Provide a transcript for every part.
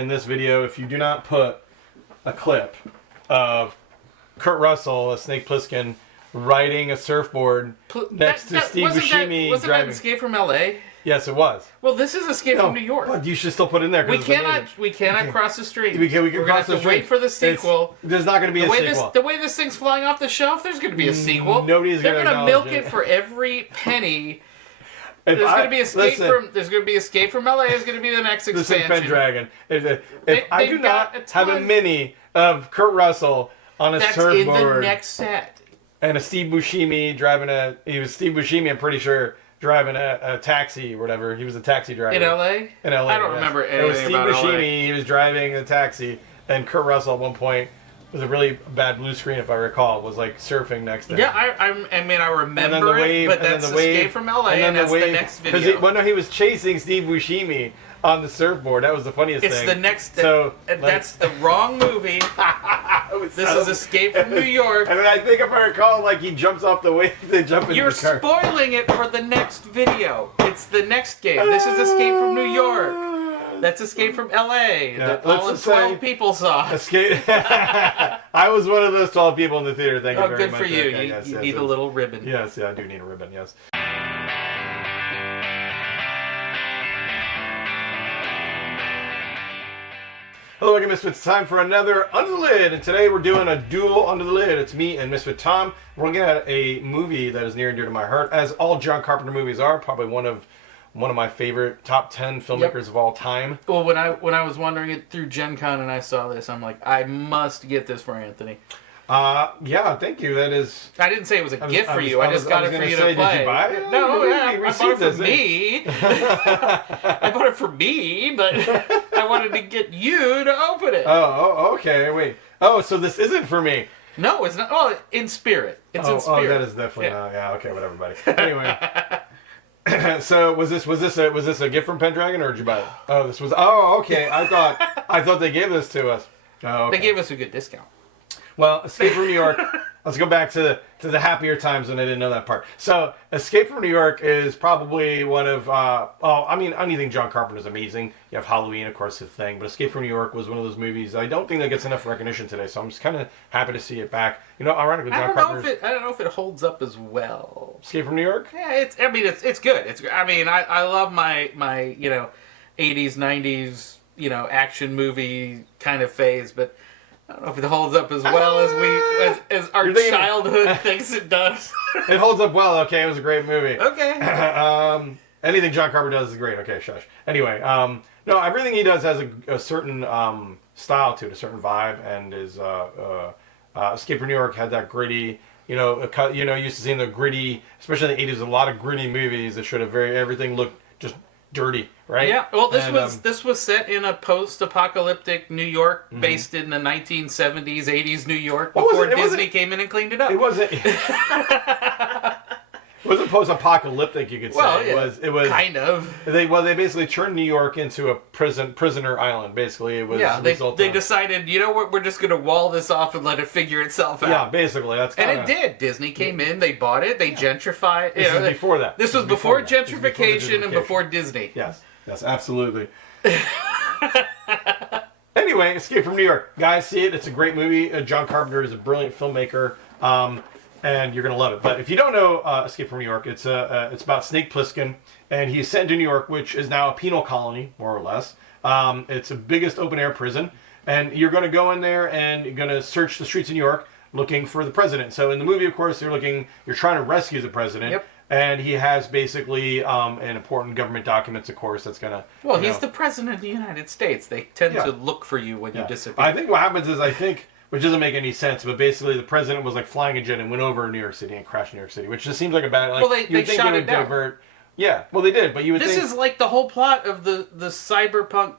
in this video if you do not put a clip of Kurt Russell, a Snake Plissken, riding a surfboard next to Steve Buscemi wasn't driving. that Escape from L.A.? Yes, it was. Well, this is Escape from New York. But you should still put it in there. We cannot cross the street. We can We're gonna cross have the to wait street. for the sequel. There's not going to be a sequel. The way this thing's flying off the shelf, there's going to be a sequel. Nobody's going to They're going to milk it for every penny. There's going to be Escape from LA. Is going to be the next expansion. Listen, Pendragon. If I do not have a mini of Kurt Russell on a surfboard, that's in the next set. And a Steve Buscemi Steve Buscemi, I'm pretty sure, driving a taxi or whatever. He was a taxi driver. In L.A.? In L.A., I don't remember anything about It was Steve LA. Buscemi, he was driving a taxi, and Kurt Russell at one point, was a really bad blue screen if I recall, was like surfing next to him. Yeah, I remember it, but that's Escape from L.A., and that's the next video. He was chasing Steve Buscemi on the surfboard. That was the funniest thing. It's the next... So, that's the wrong movie. This is Escape from New York. And then I think if I recall, like, he jumps off the wave, they jump into You're the car. spoiling it for the next video. It's the next game. This is Escape from New York. That's Escape from L.A. Yeah, that all of 12 people saw. Escape. I was one of those 12 people in the theater. Thank you very good much. for you. Okay, You need a little ribbon. Yes, yeah, I do need a ribbon, yes. Hello, welcome, Misfits. It's time for another Under the Lid, and today we're doing a duel Under the Lid. It's me and Misfit Tom. We're looking at a movie that is near and dear to my heart, as all John Carpenter movies are. Probably one of my favorite top 10 filmmakers of all time. Well, when I was wandering it through Gen Con and I saw this, I'm like, I must get this for Anthony. Yeah, thank you. That is... I didn't say it was a gift for you. I just got it for you to play. Did you buy it? No, I bought it for me. I bought it for me, but I wanted to get you to open it. Oh, okay, wait. Oh, so this isn't for me. No, it's not. Oh, in spirit. It's in spirit. Oh, that is definitely not. Yeah, okay, whatever, buddy. Anyway. So was this a gift from Pendragon, or did you buy it? Oh, this was. Oh, okay. I thought they gave this to us. Oh, okay. They gave us a good discount. Well, Escape from New York. Let's go back to the happier times when I didn't know that part. So, Escape from New York is probably one of anything John Carpenter is amazing. You have Halloween, of course, his thing, but Escape from New York was one of those movies I don't think that gets enough recognition today. So I'm just kind of happy to see it back. You know, ironically, John Carpenter. I don't know if it holds up as well. Escape from New York? Yeah, it's good. I love my 80s, 90s, action movie kind of phase, but I don't know if it holds up as well as our childhood thinks it does. It holds up well. Okay, it was a great movie. Okay. Anything John Carpenter does is great. Okay, shush. Anyway, no, everything he does has a certain style to it, a certain vibe, and his Escape from New York had that gritty. Used to seeing the gritty, especially in the 80s, a lot of gritty movies that should have everything looked just dirty, right? Yeah. Well, this was set in a post-apocalyptic New York, based in the 1970s, 80s New York, before Disney came in and cleaned it up. It wasn't. It wasn't post-apocalyptic, you could say. Well, it was kind of. They basically turned New York into a prisoner island. Basically, it was. Yeah, they decided, you know what, we're just going to wall this off and let it figure itself out. Yeah, basically, that's kind of. And it did. Disney came in, they bought it, they gentrified. This was before that. This was before gentrification and before Disney. Yes, absolutely. Anyway, Escape from New York, guys, see it. It's a great movie. John Carpenter is a brilliant filmmaker. And you're going to love it. But if you don't know Escape from New York, it's about Snake Plissken, and he's sent to New York, which is now a penal colony, more or less. It's the biggest open-air prison, and you're going to go in there, and you're going to search the streets of New York looking for the president. So in the movie, of course, you're trying to rescue the president, yep. And he has basically an important government documents, of course, that's going to... Well, he's the president of the United States. They tend to look for you when you disappear. I think what happens is, which doesn't make any sense, but basically the president was like flying a jet and went over New York City and crashed New York City, which just seems like a bad... Well, they shot it down. Divert. Yeah, well, they did, but you would think... This is like the whole plot of the cyberpunk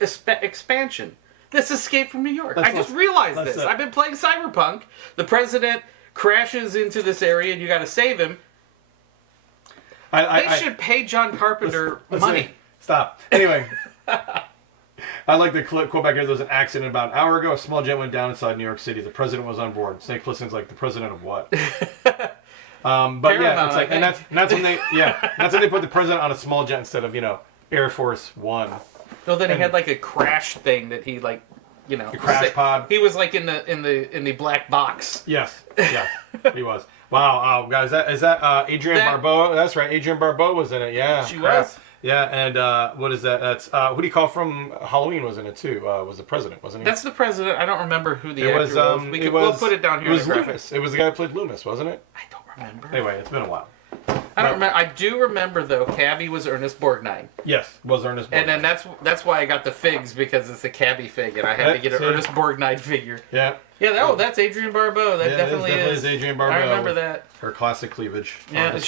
expansion. This Escape from New York. I just realized this. I've been playing Cyberpunk. The president crashes into this area and you got to save him. They should pay John Carpenter money. Stop. Anyway... I like the quote back here. There was an accident about an hour ago. A small jet went down inside New York City. The president was on board. Snake Plissken's like, the president of what? But Paramount, it's like, and that's when they put the president on a small jet instead of Air Force One. No, then he And- had like a crash thing that he like, you know, The crash pod. He was like in the black box. Yes, yes, he was. Wow, guys, is that Adrienne Barbeau? That's right, Adrienne Barbeau was in it. Yeah, She crap. was. Yeah, and what is that? That's who do you call from Halloween was in it too? Was the president, wasn't he? That's the president. I don't remember who the it actor was. was. We'll put it down here. It was in the graphic. Loomis. It was the guy who played Loomis, wasn't it? I don't remember. Anyway, it's been a while. I don't remember. I do remember though. Cabby was Ernest Borgnine. Yes, was Ernest Borgnine. And then that's why I got the figs, because it's a Cabby fig, and I had to get an Ernest Borgnine figure. Yeah. Yeah. That's Adrienne Barbeau. That definitely is. Adrienne Barbeau. I remember that. Her classic cleavage. Yeah,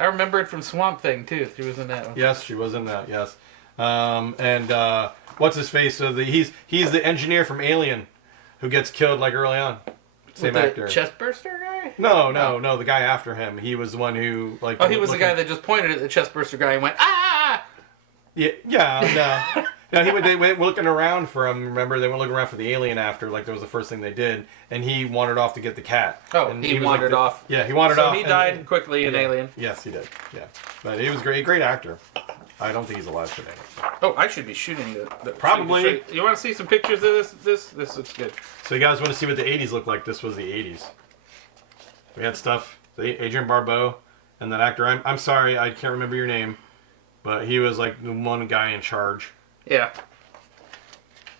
I remember it from Swamp Thing too. She was in that one. Yes, she was in that. Yes. And what's his face? He's the engineer from Alien, who gets killed like early on. Same With actor. The chestburster guy? No. The guy after him. He was the one who like. Oh, he was the guy that just pointed at the chestburster guy and went ah. Yeah. No. No, they went looking around for him. Remember, they went looking around for the alien after. Like that was the first thing they did, and he wandered off to get the cat. Oh, and he was wandered off. Yeah, he wandered off. So he died quickly in Alien. Yes, he did. Yeah, but he was great actor. I don't think he's alive today. Oh, I should be shooting the Probably. You want to see some pictures of this? This looks good. So you guys want to see what the 80s looked like? This was the 80s. We had stuff. Adrienne Barbeau and that actor. I'm sorry, I can't remember your name, but he was like the one guy in charge Yeah.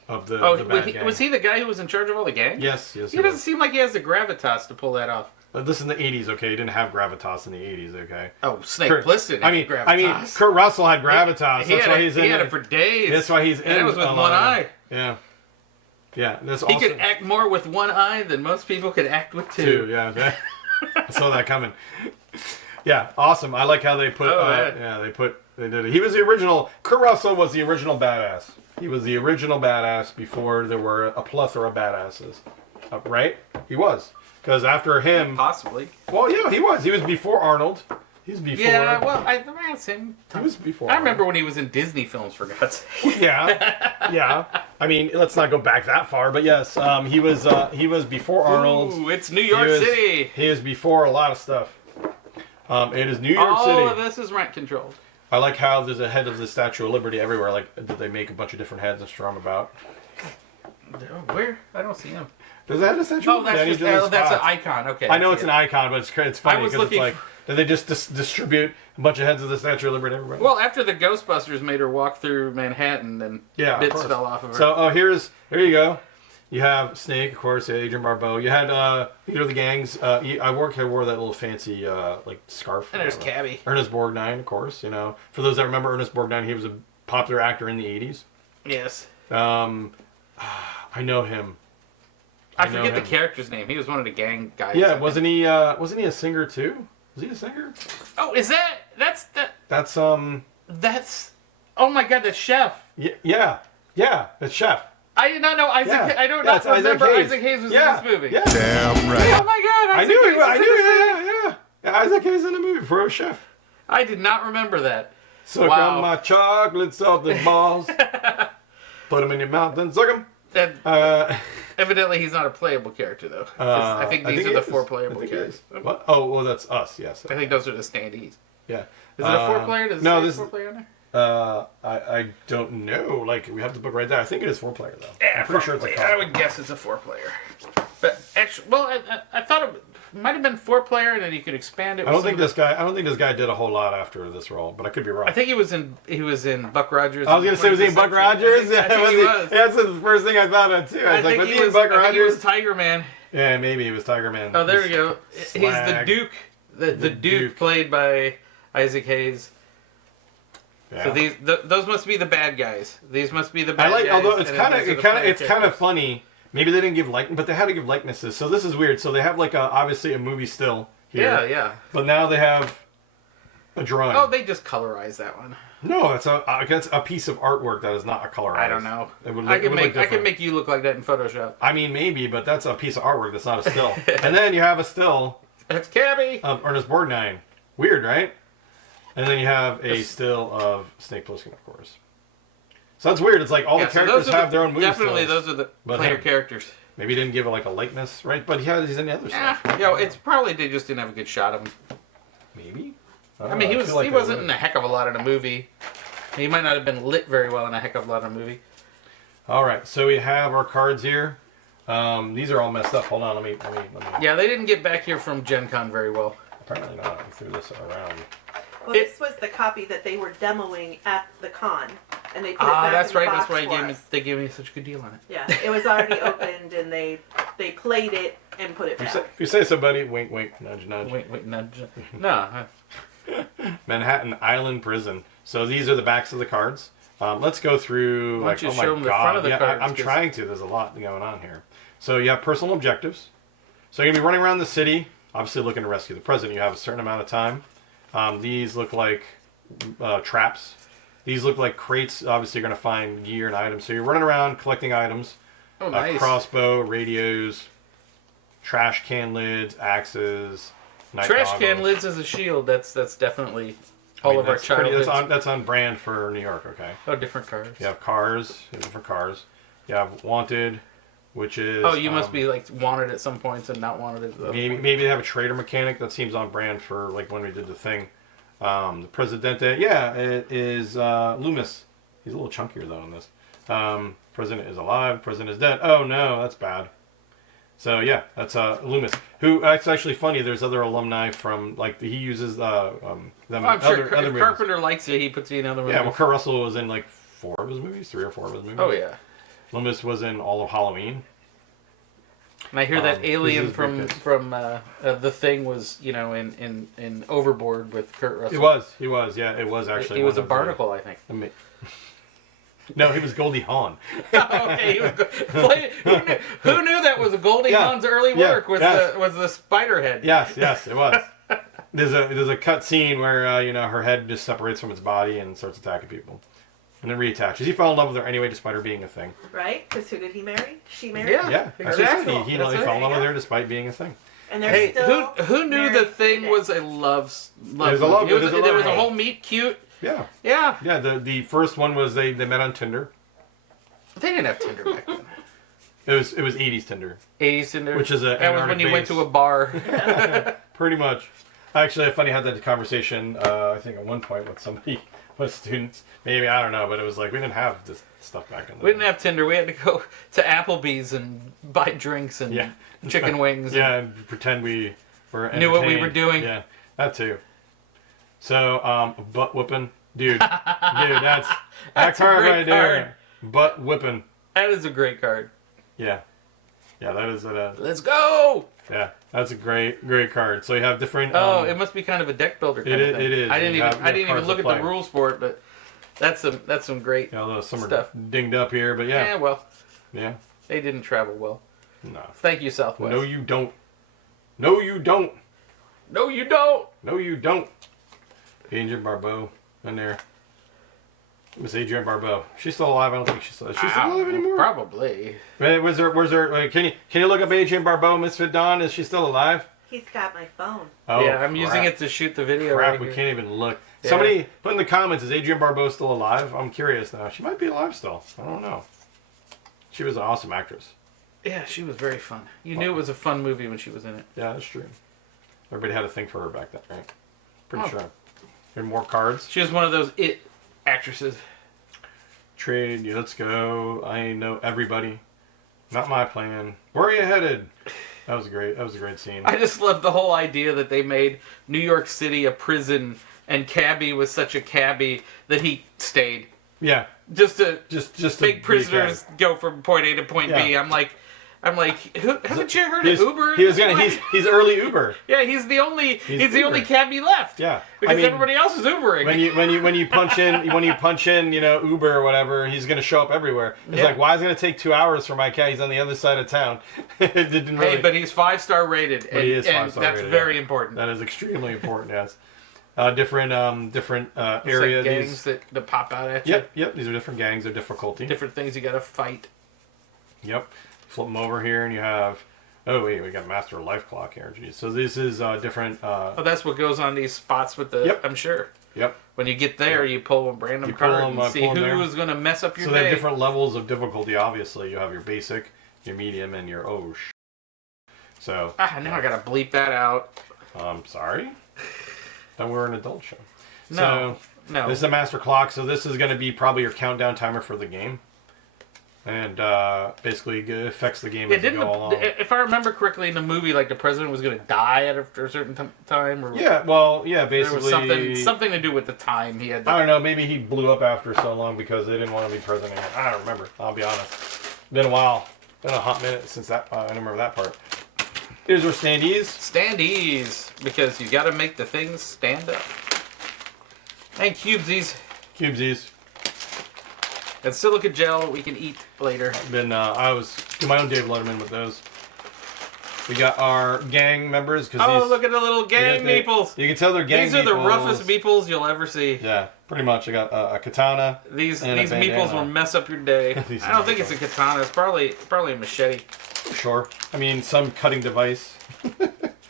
of the Oh, gang. was he the guy who was in charge of all the gang? Yes. He doesn't seem like he has the gravitas to pull that off. This is in the 80s, okay? He didn't have gravitas in the 80s, okay? Oh, Snake Plissken. I mean, gravitas. Kurt Russell had gravitas. He That's had why he's in He had it. it for days. That's why he's in And it was with a one lot of eye. it. Yeah. Yeah. That's He also could act more with one eye than most people could act with two. Yeah. I saw that coming. Yeah, awesome. I like how they put. They did it. He was the original. Kurt Russell was the original badass. He was the original badass before there were a plethora of badasses. Right? He was. Because after him. Possibly. Well, yeah, he was. He was before Arnold. He was before. Yeah, well, that's him. He was before. I remember when he was in Disney films, for God's sake. Yeah. I mean, let's not go back that far, but yes, he was before Arnold. Ooh, it's New York City. He is before a lot of stuff. It is New York City. All of this is rent controlled. I like how there's a head of the Statue of Liberty everywhere. Like, did they make a bunch of different heads and strew them about? Where? I don't see him. Does that have a Statue? Oh, that's that's an icon. Okay. I know it's an icon, but it's funny because it's like did they just distribute a bunch of heads of the Statue of Liberty everywhere? Well, after the Ghostbusters made her walk through Manhattan, then bits fell off of her. So, here you go. You have Snake, of course, Adrienne Barbeau. You had Leader of the Gangs. I wore that little fancy like scarf. And there's Cabby. Ernest Borgnine, of course. You know, for those that remember Ernest Borgnine, he was a popular actor in the 80s. Yes. I know him. I forget the character's name. He was one of the gang guys. Yeah, wasn't he a singer too? Was he a singer? Oh, that's That's oh my God, the chef. Yeah, that's Chef. I did not know Isaac. Yeah. I don't That's remember Isaac Isaac Hayes was in Yeah. this movie. Yeah. Damn right. Oh my God, I Isaac knew Hayes he. I was in knew. this movie. Yeah. Isaac Hayes in the movie for a chef. I did not remember that. Suck on my chocolate salted balls. Put them in your mouth and suck them. And evidently, he's not a playable character though. I think these are the four playable characters. What? Oh, well, that's us. Yes. I think those are the standees. Yeah. Is it a four-player? Does it say four player on there? I don't know. Like we have the book right there. I think it is 4-player though. Yeah, I'm pretty sure it's a I would guess it's a 4-player. But actually, well, I thought it might have been 4-player, and then you could expand it. I don't think this guy did a whole lot after this role, but I could be wrong. I think he was in Buck Rogers. I was gonna say, was he in Buck Rogers? I think he was. That's the first thing I thought of too. I was like, was he in Buck I think he Rogers? was Tiger Man. Yeah, maybe he was Tiger Man. Oh, there we go. He's the Slag. Duke. The Duke played by Isaac Hayes. Yeah. So those must be the bad guys. These must be the bad I like, guys. although it's and then these are the player kind of characters. funny. Maybe they didn't give but they had to give likenesses. So this is weird. So they have like obviously a movie still here. Yeah. But now they have a drawing. Oh, they just colorized that one. No, it's a piece of artwork that is not a colorized. I don't know. It would I look can different. make you look like that in Photoshop. I mean, maybe, but that's a piece of artwork. That's not a still. And then you have a still That's Cabby. of Ernest Borgnine. Weird, right? And then you have a still of Snake Plissken, of course. So that's weird. It's like all the characters have their own movie Definitely, stills. those are the But player him. characters. Maybe he didn't give it like a likeness, right? But he's in the other stuff. It's probably they just didn't have a good shot of him. Maybe. I mean, he wasn't in a heck of a lot in the movie. He might not have been lit very well in a heck of a lot of movie. All right, so we have our cards here. These are all messed up. Hold on, let me. Yeah, they didn't get back here from Gen Con very well. Apparently not. I threw this around. Well, this was the copy that they were demoing at the con, and they put it back that's in the right. box That's why for us. they gave me such a good deal on it. Yeah, it was already opened, and they played it and put it back. You say so, buddy. Wink, wink, nudge, nudge. Wait, nudge. No. Manhattan Island Prison. So these are the backs of the cards. Let's go through. Why don't you oh my show them the front God. of the Yeah, cards, I'm trying to. There's a lot going on here. So you have personal objectives. So you're going to be running around the city, obviously looking to rescue the president. You have a certain amount of time. These look like traps. These look like crates. Obviously, you're going to find gear and items. So you're running around collecting items. Oh, nice. Crossbow, radios, trash can lids, axes, night Trash goggles. can lids as a shield. That's definitely all of our childhood. That's on brand for New York, okay? Oh, different cars. You have cars, different cars. You have wanted, which is... Oh, you must be like wanted at some points and not wanted at the other points. Maybe they have a trader mechanic. That seems on brand for like when we did the thing. The Presidente, yeah, it is Loomis. He's a little chunkier though in this. President is alive, president is dead. Oh no, that's bad. So yeah, that's Loomis. Who? It's actually funny. There's other alumni from like he uses them. I'm sure other if movies. Carpenter likes it, he puts it in other movies. Yeah, well, Kurt Russell was in like 4 of his movies, 3 or 4 of his movies. Oh yeah. Loomis was in all of Halloween. And I hear that alien this is from Brickheads. The Thing was in Overboard with Kurt Russell. He was, yeah, it was actually. He was a one of barnacle, I think. No, he was Goldie Hawn. Okay, he was who knew that was Goldie Hawn's early work was the spider head. Yes, it was. There's a cut scene where her head just separates from its body and starts attacking people, and then reattaches. He fell in love with her anyway, despite her being a thing. Right? Because who did he marry? She married? Yeah. Exactly. He That's fell in love it. with her despite being a thing. And they're Hey, still who knew married The Thing today. was a love? There's a love- There there's a love was a story. whole meet cute. Yeah. Yeah. The first one was they met on Tinder. They didn't have Tinder back then. It was 80s Tinder, 80s Tinder. which is that was when you went to a bar. pretty much. Actually, I funny had that conversation. I think at one point with somebody, with students. Maybe I don't know, but it was like we didn't have this stuff back then. We didn't have Tinder. We had to go to Applebee's and buy drinks and chicken wings. Yeah, and pretend we were Knew what we were entertained. doing. Yeah, that too. So, butt whooping, dude, that's that That's a card great right there. Butt whipping. That is a great card. Yeah, that is Let's go! yeah, that's a great card. So you have different. It must be kind of a deck builder kind of thing. It is. I didn't You even have I didn't even cards look to at the play. rules for it, but that's some great. Although some stuff. are dinged up here, but Yeah, well, yeah. they didn't travel well. No. Thank you, Southwest. No, you don't. No, you don't. No, you don't. No, you don't. Adrienne Barbeau in there. Miss Adrienne Barbeau. She's still alive. I don't think she's still alive anymore. Probably. Wait, was there? Can you look up Adrienne Barbeau, Misfit Dawn? Is she still alive? He's got my phone. Oh, Yeah, I'm using crap. it to shoot the video. Crap, right we here. can't even look. Yeah. Somebody put in the comments, is Adrienne Barbeau still alive? I'm curious now. She might be alive still. I don't know. She was an awesome actress. Yeah, she was very fun. You knew it was a fun movie when she was in it. Yeah, that's true. Everybody had a thing for her back then, right? Pretty Oh. sure. And more cards. She was one of those it actresses. Trade, yeah, let's go. I know everybody. Not my plan. Where are you headed? That was a great scene. I just love the whole idea that they made New York City a prison, and Cabby was such a cabbie that he stayed Yeah, just to just to make be prisoners go from point A to point B. Yeah. I'm like, haven't you heard of He's, Uber? he was gonna. He's early Uber. Yeah, he's the only Uber. cabbie left. Yeah, because I mean, everybody else is Ubering. when you punch in, Uber or whatever, he's gonna show up everywhere. It's Yeah. like, why is it gonna take 2 hours for my cat? He's on the other side of town. It didn't really. Hey, but he's 5-star rated, and, he is and 5-star that's rated, very yeah. important. That is extremely important. Yes. Different It's area. like gangs that pop out at you. Yep. These are different gangs of difficulty. Different things you gotta fight. Yep. Flip them over here, and you have. Oh wait, we got Master Life Clock here. Geez. So this is different. Oh, that's what goes on these spots with the. Yep. I'm sure. Yep. When you get there, you pull a random You pull card them, and see pull them who there. is going to mess up your So they day. have different levels of difficulty. Obviously, you have your basic, your medium, and your So. Now I gotta bleep that out. Sorry. That we're an adult show. No. No. This is a master clock, so this is going to be probably your countdown timer for the game. And basically it affects the game as you go along. If I remember correctly, in the movie, like the president was going to die after a certain time, or Yeah, well, yeah, basically there was something to do with the time he had. I don't know. Maybe he blew up after so long because they didn't want to be president. I don't remember. I'll be honest. Been a while. Been a hot minute since that. I don't remember that part. Here's our standees. Standees, because you got to make the things stand up. And cubesies. Cubesies. And silica gel that we can eat later. I was doing my own Dave Letterman with those. We got our gang members. Look at the little gang meeples. You can tell they're gang These are the roughest meeples you'll ever see. Yeah, pretty much. I got a katana. These meeples will mess up your day. I don't think it's a katana. It's probably a machete. Sure. I mean, some cutting device.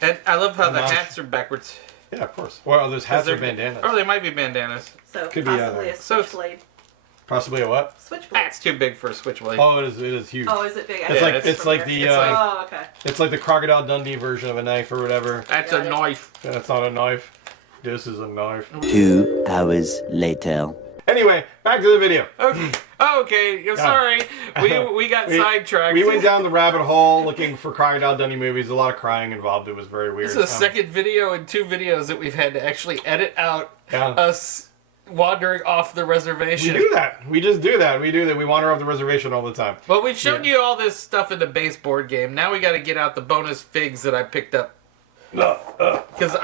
And I love how the hats are backwards. Yeah, of course. Well, there's hats or bandanas. Or they might be bandanas. So Could be possibly a switchblade. Possibly a what? Switchblade. That's too big for a switchblade. Oh, it is huge. Oh, is it big? It's like the oh, okay. It's like the Crocodile Dundee version of a knife or whatever. That's a knife. That's not a knife. This is a knife. 2 hours later. Anyway, back to the video. Okay. I'm sorry. We got sidetracked. We went down the rabbit hole looking for Crocodile Dundee movies. A lot of crying involved. It was very weird. This is the second video in 2 videos that we've had to actually edit out Yeah. us wandering off the reservation. We do that. We just do that. We do that. We wander off the reservation all the time. Well, we've shown you all this stuff in the base board game. Now we got to get out the bonus figs that I picked up. Because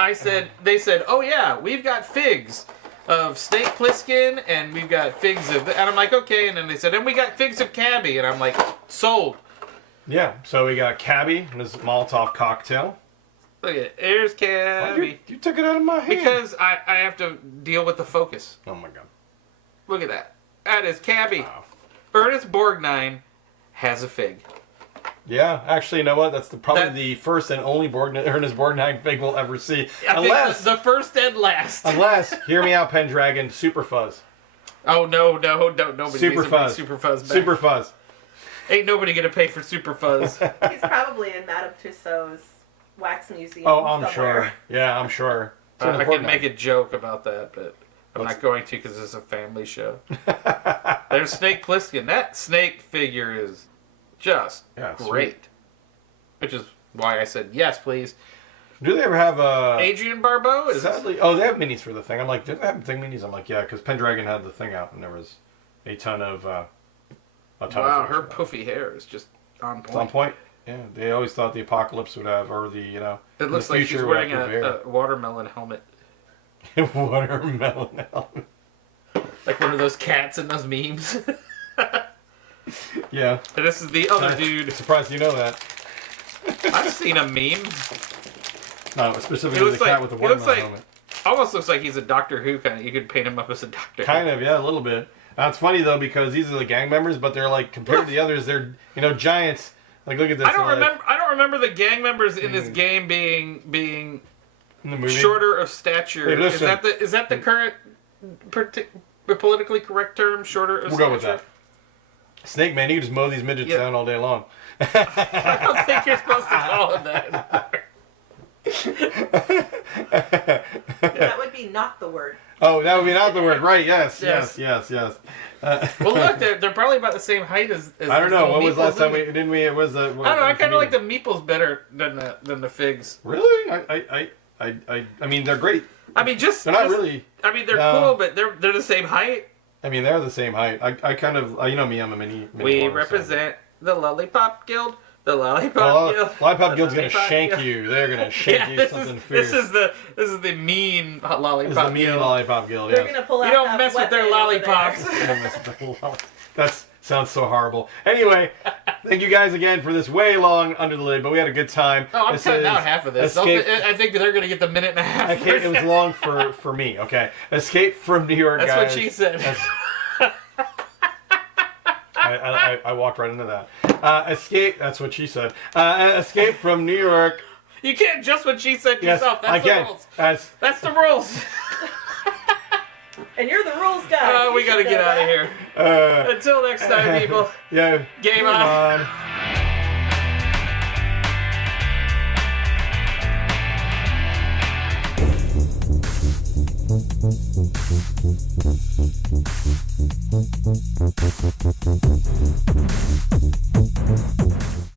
they said, oh yeah, we've got figs of Snake Plissken, and we've got figs of, and I'm like, okay. And then they said, and we got figs of Cabby, and I'm like, sold. Yeah. So we got Cabby and this Molotov cocktail. Look at it. Here's Cabby. You took it out of my hand. Because I have to deal with the focus. Oh my god. Look at that. That is Cabby. Wow. Ernest Borgnine has a fig. Yeah, actually, you know what? That's probably the first and only Ernest Borgnine fig we'll ever see. Unless the first and last. Unless, hear me out, Pendragon, Super Fuzz. Oh no, nobody Super needs to bring Fuzz. Super Fuzz back. Super Fuzz. Ain't nobody gonna pay for Super Fuzz. He's probably in Madame Tussauds wax museum. Oh, I'm somewhere. sure. Yeah, I'm sure. I can make a joke about that, but I'm not going to because it's a family show. There's Snake Plissken. That snake figure is just great. Sweet. Which is why I said yes, please. Do they ever have Adrian Barbeau? Sadly, oh, they have minis for the thing. I'm like, do they have thing minis? I'm like, yeah, because Pendragon had the thing out, and there was a ton of. Wow, her poofy hair is just on point. It's on point. Yeah, they always thought the apocalypse would have, or It looks like she's wearing a watermelon helmet. Watermelon helmet. Like one of those cats in those memes. Yeah. And this is the other dude. Surprised you know that. I've seen a meme. No, specifically the cat with the watermelon helmet. Almost looks like he's a Doctor Who kind of. You could paint him up as a Doctor Who. Kind of, yeah, a little bit. That's funny though because these are the gang members, but they're like compared to the others, they're giants. Like look at this. I don't remember the gang members in this game being in the movie? shorter of stature. Hey, listen. Is that the current politically correct term? Shorter of stature. We'll go with that. Snake Man, you can just mow these midgets down all day long. I don't think you're supposed to call him that. That would be not the word. Oh, that would be not the word, right? Yes. Well, look, they're probably about the same height as I don't know. What was last time we didn't we? It was the. I don't know. I kind of like the meeples better than the figs. Really? I mean, they're great. I mean, they're not really. I mean, they're cool, but they're the same height. I mean, they're the same height. I kind of, you know me, I'm a mini we horse, represent the Lollipop Guild. The Lollipop Guild. Lollipop Guild's gonna shank you. They're gonna shank you something fierce. This is the mean Lollipop Guild. This is the mean Lollipop Guild. They're gonna pull out. You don't mess with their lollipops. That sounds so horrible. Anyway, thank you guys again for this way long under the lid, but we had a good time. Oh, I'm cutting out half of this. I think they're gonna get the minute and a half. It was long for me. Okay, Escape from New York. That's guys. what she said. I walked right into that. Escape. That's what she said. Escape from New York. You can't just what she said yourself. That's the rules. That's the rules. And you're the rules guy. We gotta get out of here. Until next time, people. Yeah. Game on.